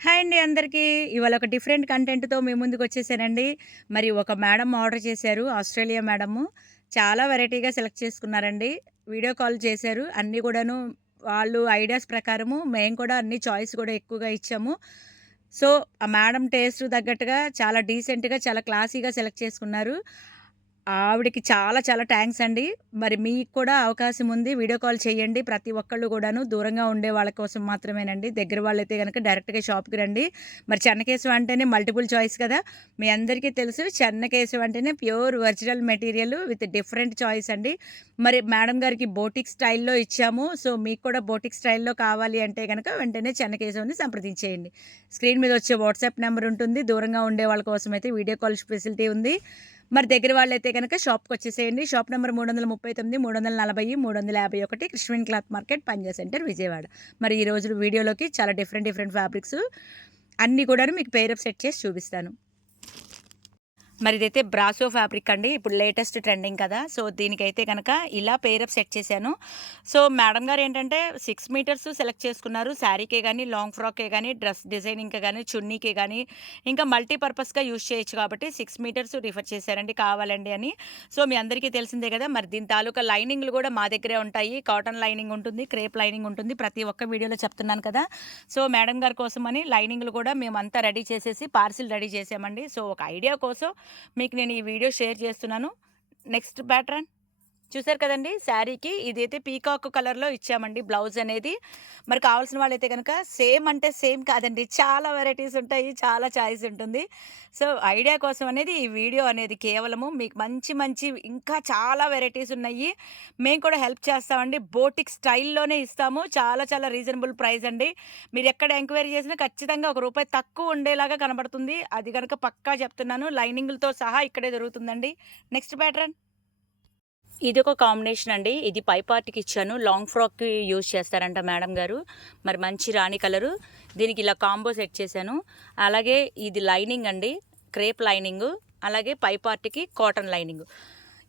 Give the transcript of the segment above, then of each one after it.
Hi అండి అందరికీ. ఇవాళ ఒక డిఫరెంట్ కంటెంట్‌తో మీ ముందుకొచ్చేసానండి. మరి ఒక మేడమ్ ఆర్డర్ చేశారు. Australia madam. చాలా వెరైటీగా సెలెక్ట్ చేసుకున్నారండి. వీడియో కాల్ చేశారు. అన్నీ కూడాను వాళ్ళు ఐడియాస్ ప్రకారము మేము కూడా అన్ని చాయిస్ కూడా ఎక్కువగా ఇచ్చాము. సో, ఆ మేడమ్ టేస్ట్ తగ్గట్టుగా చాలా డీసెంట్‌గా, చాలా క్లాసీగా సెలెక్ట్ చేసుకున్నారు. ఆవిడకి చాలా చాలా థాంక్స్ అండి. మరి మీకు కూడా అవకాశం ఉంది. వీడియో కాల్ చేయండి. ప్రతి ఒక్కళ్ళు గూడాను దూరంగా ఉండే వాళ్ళ కోసం మాత్రమేనండి. దగ్గర వాళ్ళైతే గనక డైరెక్ట్‌గా షాప్‌కి రండి. మరి చెన్నకేశవ అంటేనే మల్టిపుల్ చాయిస్ కదా! మీ అందరికీ తెలుసు చెన్నకేశవ అంటేనే pure original material with different choice అండి. మరి మేడమ్ గారికి బోటిక్ స్టైల్‌లో ఇచ్చాము. సో, మీకు కూడా బోటిక్ స్టైల్‌లో కావాలి అంటే గనక వెంటనే చెన్నకేశవని సంప్రదించేయండి. స్క్రీన్ మీద వచ్చే వాట్సాప్ నంబర్ ఉంటుంది. దూరంగా ఉండే వాళ్ళ కోసమైతే వీడియో కాల్ ఫెసిలిటీ ఉంది. మరి దగ్గర వాళ్ళైతే గనక షాప్‌కొచ్చేసేయండి. Shop number 339, 340, 351 Christian cloth market, Panja centre, Vijayawada. మరి ఈ రోజు వీడియోలోకి చాలా డిఫరెంట్ డిఫరెంట్ ఫ్యాబ్రిక్స్ అన్నీ కూడాను మీకు పెయిర్ అప్ సెట్ చేసి చూపిస్తాను. మరి ఇదైతే బ్రాసో ఫ్యాబ్రిక్ అండి. ఇప్పుడు లేటెస్ట్ ట్రెండింగ్ కదా! సో, దీనికైతే గనక ఇలా పెయిరప్ సెట్ చేశాను. సో, మేడం గారు ఏంటంటే 6 మీటర్స్ సెలెక్ట్ చేసుకున్నారు. శారీకే గాని, లాంగ్ ఫ్రాక్‌కే గాని, డ్రెస్ డిజైనింగ్‌కే గాని, చున్నీకే గాని, ఇంకా మల్టీపర్పస్‌గా యూజ్ చేయొచ్చు కాబట్టి 6 మీటర్స్ రిఫర్ చేశారండి కావాలండి అని. సో, మీ అందరికీ తెలిసిందే కదా! మరి దీని తాలూకా లైనింగ్‌లు కూడా మా దగ్గరే ఉంటాయి. కాటన్ లైనింగ్ ఉంటుంది, క్రేప్ లైనింగ్ ఉంటుంది. ప్రతి ఒక్క వీడియోలో చెప్తున్నాను కదా! సో, మేడం గారి కోసమని లైనింగ్‌లు కూడా మేమంతా రెడీ చేసేసి పార్సిల్ రెడీ చేసామండి. సో, ఒక ఐడియా కోసం మీకు నేను ఈ వీడియో షేర్ చేస్తున్నాను. నెక్స్ట్ ప్యాటర్న్ చూసారు కదండీ! శారీకి ఇదైతే పీకాక్ కలర్‌లో ఇచ్చామండి బ్లౌజ్ అనేది. మరి కావాల్సిన వాళ్ళైతే గనక సేమ్ అంటే సేమ్ కాదండి. చాలా వెరైటీస్ ఉంటాయి. చాలా చాయిస్ ఉంటుంది. సో, ఐడియా కోసం అనేది ఈ వీడియో అనేది కేవలము మీకు మంచి మంచి ఇంకా చాలా వెరైటీస్ ఉన్నాయి. మేము కూడా హెల్ప్ చేస్తామండి. బోటిక్ స్టైల్‌లోనే ఇస్తాము. చాలా చాలా రీజనబుల్ ప్రైస్ అండి. మీరెక్కడ ఎంక్వైరీ చేసినా ఖచ్చితంగా ఒక రూపాయి తక్కువ ఉండేలాగా కనబడుతుంది. అది గనక పక్కా చెప్తున్నాను. లైనింగులతో సహా ఇక్కడే దొరుకుతుందండి. నెక్స్ట్ ప్యాటర్న్ ఇదొక కాంబినేషన్ అండి. ఇది పై పార్ట్‌కి ఇచ్చాను. లాంగ్ ఫ్రాక్‌కి యూజ్ చేస్తారంట మేడం గారు. మరి మంచి రాణి కలరు. దీనికి ఇలా కాంబో సెట్ చేశాను. అలాగే ఇది లైనింగ్ అండి. Crepe lining. అలాగే పై పార్ట్‌కి కాటన్ లైనింగు.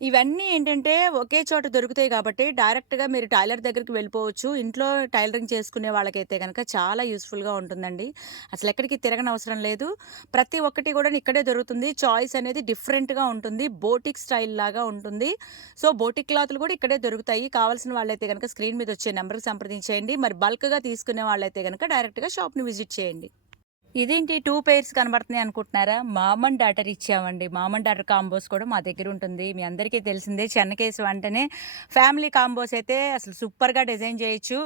ఇవన్నీ ఏంటంటే ఒకే చోట దొరుకుతాయి కాబట్టి డైరెక్ట్‌గా మీరు టైలర్ దగ్గరికి వెళ్ళిపోవచ్చు. ఇంట్లో టైలరింగ్ చేసుకునే వాళ్ళకైతే గనక చాలా యూజ్‌ఫుల్‌గా ఉంటుందండి. అసలెక్కడికి తిరగనవసరం లేదు. ప్రతి ఒక్కటి గూడాను ఇక్కడే దొరుకుతుంది. చాయిస్ అనేది డిఫరెంట్‌గా ఉంటుంది. బోటిక్ స్టైల్ లాగా ఉంటుంది. సో, బోటిక్ క్లాతులు కూడా ఇక్కడే దొరుకుతాయి. కావాల్సిన వాళ్ళైతే గనక స్క్రీన్ మీద వచ్చే నంబర్‌కి సంప్రదించేయండి. మరి బల్క్‌గా తీసుకునే వాళ్ళైతే గనక డైరెక్ట్‌గా షాప్‌ని విజిట్ చేయండి. ఇదేంటి 2 పెయిర్స్ కనబడుతున్నాయి అనుకుంటున్నారా? మామ్ అండ్ డాటర్ ఇచ్చామండి. మామ్ అండ్ డాటర్ కాంబోస్ కూడా మా దగ్గరుంటుంది. మీ అందరికీ తెలిసిందే చెన్నకేశవ అంటేనే ఫ్యామిలీ కాంబోస్ అయితే అసలు సూపర్‌గా డిజైన్ చేయొచ్చు.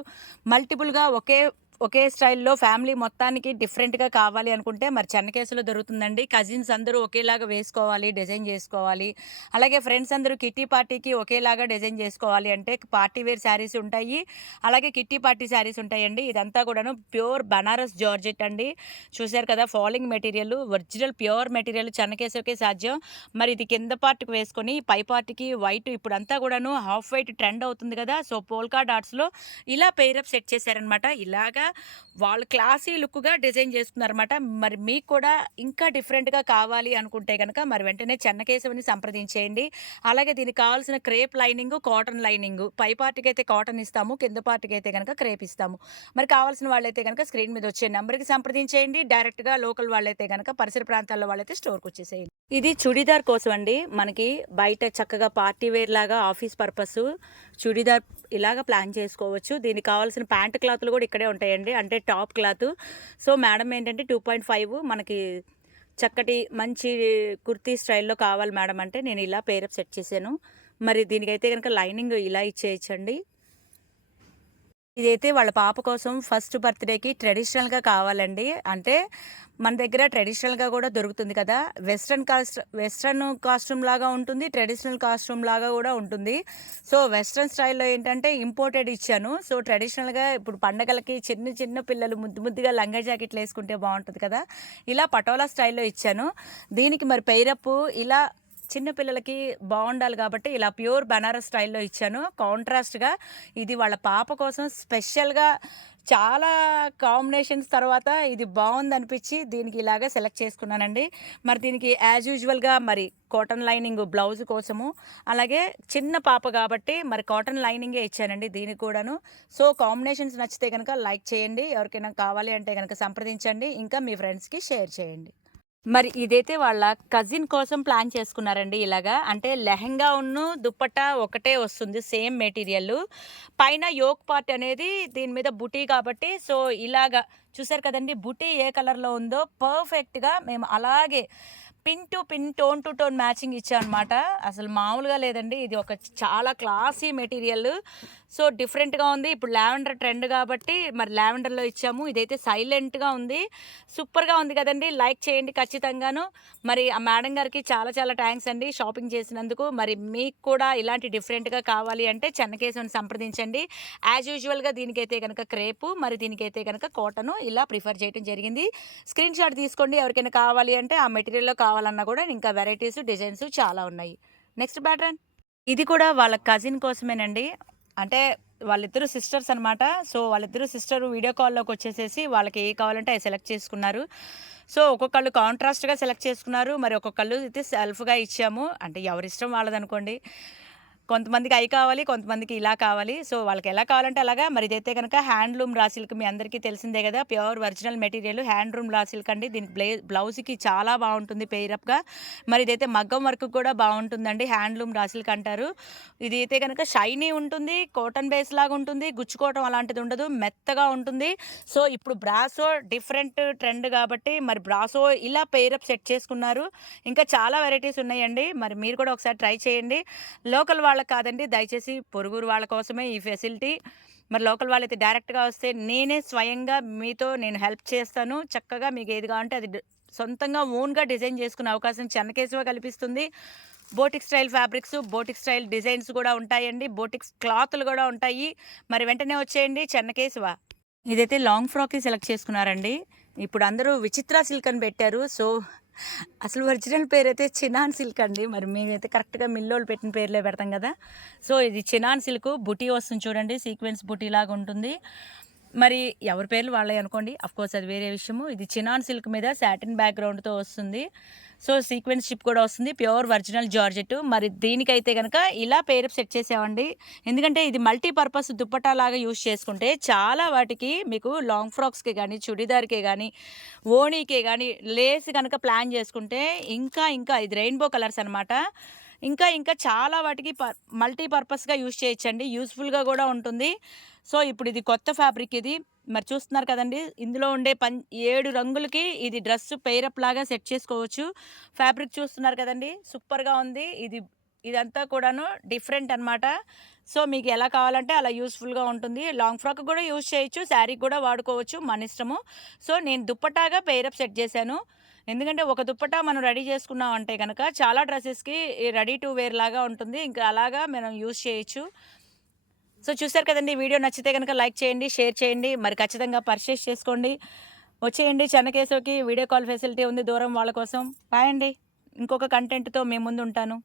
మల్టిపుల్‌గా ఒకే ఒకే స్టైల్‌లో ఫ్యామిలీ మొత్తానికి డిఫరెంట్‌గా కావాలి అనుకుంటే మరి చెన్నకేశవలో దొరుకుతుందండి. కజిన్స్ అందరూ ఒకేలాగా వేసుకోవాలి, డిజైన్ జేసుకోవాలి. అలాగే ఫ్రెండ్స్ అందరూ కిట్టి పార్టీకి ఒకేలాగా డిజైన్ జేసుకోవాలి అంటే పార్టీ వేర్ శారీస్ ఉంటాయి. అలాగే కిట్టి పార్టీ శారీస్ ఉంటాయండి. ఇదంతా కూడాను ప్యూర్ బనారస్ జార్జెట్ అండి. చూసారు కదా! Falling material original pure material చెన్నకేశవకే సాధ్యం. మరి ఇది కింద పార్ట్‌కి వేసుకొని పై పార్ట్‌కి వైట్ ఇప్పుడంతా కూడాను హాఫ్ వైట్ ట్రెండ్ అవుతుంది కదా! సో, పోల్కా డాట్స్‌లో ఇలా పెయిరప్ సెట్ చేశారనమాట. ఇలాగా వాళ్ళు క్లాసీ లుక్‌గా డిజైన్ చేసుకున్నారనమాట. మరి మీకు కూడా ఇంకా డిఫరెంట్‌గా కావాలి అనుకుంటే గనక మరి వెంటనే చెన్నకేశవని సంప్రదించేయండి. అలాగే దీనికి కావాల్సిన క్రేప్ లైనింగు, కాటన్ లైనింగు పై పార్ట్‌కైతే కాటన్ ఇస్తాము. కింద పార్ట్‌కైతే గనక క్రేప్ ఇస్తాము. మరి కావాల్సిన వాళ్ళైతే గనక స్క్రీన్ మీద వచ్చే నంబర్‌కి సంప్రదించేయండి. డైరెక్ట్‌గా లోకల్ వాళ్ళైతే గనక పరిసర ప్రాంతాల్లో వాళ్ళైతే స్టోర్‌కొచ్చేసేయండి. ఇది చుడిదార్ కోసం అండి. మనకి బయట చక్కగా పార్టీ వేర్ లాగా ఆఫీస్ పర్పసు చుడిదార్ ఇలాగ ప్లాన్ చేసుకోవచ్చు. దీనికి కావాల్సిన ప్యాంట్ క్లాతులు కూడా ఇక్కడే ఉంటాయండి. అంటే టాప్ క్లాతు. సో, మేడం ఏంటంటే 2.5 మనకి చక్కటి మంచి కుర్తీ స్టైల్‌లో కావాలి మేడం అంటే నేను ఇలా పెయిరప్ సెట్ చేశాను. మరి దీనికైతే గనక లైనింగ్ ఇలా ఇచ్చేయచ్చండి. ఇదైతే వాళ్ళ పాప కోసం ఫస్ట్ బర్త్‌డేకి ట్రెడిషనల్‌గా కావాలండి. అంటే మన దగ్గర ట్రెడిషనల్‌గా గూడా దొరుకుతుంది కదా! వెస్టర్న్ కాస్ట్యూమ్ లాగా ఉంటుంది. ట్రెడిషనల్ కాస్ట్యూమ్ లాగా గూడా ఉంటుంది. సో, వెస్టర్న్ స్టైల్‌లో ఏంటంటే ఇంపోర్టెడ్ ఇచ్చాను. సో, ట్రెడిషనల్‌గా ఇప్పుడు పండగలకి చిన్న చిన్న పిల్లలు ముద్దు ముద్దుగా లంగా జాకెట్‌లేసుకుంటే బావుంటది కదా! ఇలా పటోలా స్టైల్‌లో ఇచ్చాను. దీనికి మరి పెయిరప్పు ఇలా చిన్న పిల్లలకి బావుండాలి గాబట్టి ఇలా ప్యూర్ బనారస్ స్టైల్‌లో ఇచ్చాను. కాంట్రాస్ట్‌గా ఇది వాళ్ళ పాప కోసం స్పెషల్‌గా చాలా కాంబినేషన్స్ తర్వాత ఇది బావుందనిపిచ్చి దీనికి ఇలాగ సెలెక్ట్ చేసుకున్నానండి. మరి దీనికి యాజ్ యూజువల్‌గా మరి కాటన్ లైనింగ్ బ్లౌజ్ కోసము, అలాగే చిన్న పాప గాబట్టి మరి కాటన్ లైనింగే ఇచ్చానండి దీనికి కూడాను. సో, కాంబినేషన్స్ నచ్చితే గనక లైక్ చేయండి. ఎవరికైనా కావాలి అంటే గనక సంప్రదించండి. ఇంకా మీ ఫ్రెండ్స్‌కి షేర్ చేయండి. మరి ఇదైతే వాళ్ళ కజిన్ కోసం ప్లాన్ చేసుకున్నారండి ఇలాగా. అంటే లెహెంగా దుప్పట్టా ఒకటే వస్తుంది సేమ్ మెటీరియల్లు. పైన యోక్ పార్ట్ అనేది దీని మీద బుటీ కాబట్టి సో, ఇలాగా చూసారు కదండీ! బుటీ ఏ కలర్‌లో ఉందో పర్ఫెక్ట్‌గా మేము అలాగే pin to pin, tone to tone matching ఇచ్చామనమాట. అసలు మామూలుగా లేదండి. ఇది ఒక చాలా క్లాసీ మెటీరియల్. సో, డిఫరెంట్‌గా ఉంది. ఇప్పుడు లావెండర్ ట్రెండ్ గాబట్టి మరి లావెండర్‌లో ఇచ్చాము. ఇదైతే సైలెంట్‌గా ఉంది. సూపర్‌గా ఉంది కదండీ! లైక్ చేయండి ఖచ్చితంగాను. మరి ఆ మేడం గారికి చాలా చాలా థాంక్స్ అండి షాపింగ్ చేసినందుకు. మరి మీకు కూడా ఇలాంటి డిఫరెంట్‌గా కావాలి అంటే చెన్నకేశవని సంప్రదించండి. యాజ్ యూజువల్‌గా దీనికైతే గనక క్రేపు, మరి దీనికైతే గనక కాటను ఇలా ప్రిఫర్ చేయడం జరిగింది. స్క్రీన్ షాట్ తీసుకోండి. ఎవరికైనా కావాలి అంటే ఆ మెటీరియల్‌లో కావాలన్నా కూడా ఇంకా వెరైటీస్, డిజైన్స్ చాలా ఉన్నాయి. Next pattern. ఇది కూడా వాళ్ళ కజిన్ కోసమేనండి. అంటే వాళ్ళిద్దరు సిస్టర్స్ అనమాట. సో, వాళ్ళిద్దరు సిస్టరు వీడియో కాల్‌లోకొచ్చేసేసి వాళ్ళకి ఏయి కావాలంటే అయి సెలెక్ట్ చేసుకున్నారు. సో, ఒక్కొక్కళ్ళు కాంట్రాస్ట్‌గా సెలెక్ట్ చేసుకున్నారు. మరి ఒక్కొక్కళ్ళు అయితే సెల్ఫ్‌గా ఇచ్చాము. అంటే ఎవరిష్టం వాళ్ళదనుకోండి. కొంతమందికి అయి కావాలి, కొంతమందికి ఇలా కావాలి. సో, వాళ్ళకెలా కావాలంటే అలాగా. మరి ఇదైతే గనక హ్యాండ్లూమ్ రా సిల్క్ మీ అందరికీ తెలిసిందే గదా! Pure original material handloom raw silk అండి. దీనికి బ్లౌజ్‌కి చాలా బావుంటుంది పెయిరప్‌గా. మరి ఇదైతే మగ్గం వర్క్ కూడా బావుంటుందండి. హ్యాండ్లూమ్ రా సిల్క్ అంటారు. ఇది అయితే గనక షైనీ ఉంటుంది. కాటన్ బేస్ లాగా ఉంటుంది. గుచ్చుకోవటం అలాంటిది ఉండదు. మెత్తగా ఉంటుంది. సో, ఇప్పుడు బ్రాసో డిఫరెంట్ ట్రెండ్ గాబట్టి మరి బ్రాసో ఇలా పెయిరప్ సెట్ చేసుకున్నారు. ఇంకా చాలా వెరైటీస్ ఉన్నాయండి. మరి మీరు కూడా ఒకసారి ట్రై చేయండి. లోకల్ వాళ్ళకి కాదండి. దయచేసి పొరుగురు వాళ్ళ కోసమే ఈ ఫెసిలిటీ. మరి లోకల్ వాళ్ళైతే డైరెక్ట్‌గా వస్తే నేనే స్వయంగా మీతో నేను హెల్ప్ చేస్తాను. చక్కగా మీకు ఏది కావాలంటే అది సొంతంగా ఓన్‌గా డిజైన్ చేసుకునే అవకాశం చెన్నకేశవ కల్పిస్తుంది. Boutique style fabrics, boutique style designs కూడా ఉంటాయండి. బోటిక్స్ క్లాతులు కూడా ఉంటాయి. మరి వెంటనే వచ్చేయండి చెన్నకేశవ. ఇదైతే లాంగ్ ఫ్రాక్‌కి సెలెక్ట్ చేసుకున్నారండి. ఇప్పుడు అందరూ విచిత్ర సిల్క్ అని పెట్టారు. సో, అసలు ఒరిజినల్ పేరైతే చినాన్ సిల్క్ అండి. మరి మేమైతే కరెక్ట్‌గా మిల్లోళ్ళు పెట్టిన పేర్లే పెడతాం గదా! సో, ఇది చినాన్ సిల్క్ బుటీ వస్తుంది చూడండి. సీక్వెన్స్ బుటీలాగా ఉంటుంది. మరి ఎవరి పేర్లు వాళ్ళయి అనుకోండి. అఫ్‌కోర్స్ అది వేరే విషయము. ఇది చినాన్ సిల్క్ మీద సాటిన్ బ్యాక్‌గ్రౌండ్‌తో వస్తుంది. సో, సీక్వెన్స్ షిప్ కూడా వస్తుంది. Pure original georgette. మరి దీనికైతే గనక ఇలా పేరప్ సెట్ చేసామండి. ఎందుకంటే ఇది మల్టీ పర్పస్ దుప్పటాలాగా యూజ్ చేసుకుంటే చాలా వాటికి మీకు లాంగ్ ఫ్రాక్స్‌కి గానీ, చుడిదార్‌కే గానీ, ఓణీకే గానీ లేస్ గనక ప్లాన్ చేసుకుంటే ఇంకా ఇది రెయిన్‌బో కలర్స్ అనమాట. ఇంకా చాలా వాటికి మల్టీ పర్పస్‌గా యూజ్ చేయొచ్చండి. యూజ్‌ఫుల్‌గా గూడా ఉంటుంది. సో, ఇప్పుడు ఇది కొత్త ఫ్యాబ్రిక్ ఇది. మరి చూస్తున్నారు కదండీ! ఇందులో ఉండే 7 రంగులకి ఇది డ్రెస్ పెయిరప్ లాగా సెట్ చేసుకోవచ్చు. ఫ్యాబ్రిక్ చూస్తున్నారు కదండీ! సూపర్‌గా ఉంది. ఇదంతా కూడాను డిఫరెంట్ అనమాట. సో, మీకు ఎలా కావాలంటే అలా యూజ్‌ఫుల్‌గా ఉంటుంది. లాంగ్ ఫ్రాక్ కూడా యూజ్ చేయొచ్చు. శారీకి కూడా వాడుకోవచ్చు. మన ఇష్టము. సో, నేను దుప్పటాగా పెయిరప్ సెట్ చేశాను. ఎందుకంటే ఒక దుప్పటా మనం రెడీ చేసుకున్నాం అంటే గనక చాలా డ్రెసెస్‌కి రెడీ టు వేర్ లాగా ఉంటుంది. ఇంకా అలాగా మనం యూజ్ చేయొచ్చు. సో, చూసారు కదండీ! వీడియో నచ్చితే గనక లైక్ చేయండి, షేర్ చేయండి. మరి ఖచ్చితంగా పర్చేస్ చేసుకోండి. వచ్చేయండి చెన్నకేశవకి వీడియో కాల్ ఫెసిలిటీ ఉంది దూరం వాళ్ళ కోసం. బాయ్ అండి. ఇంకొక కంటెంట్‌తో మీ ముందుంటాను.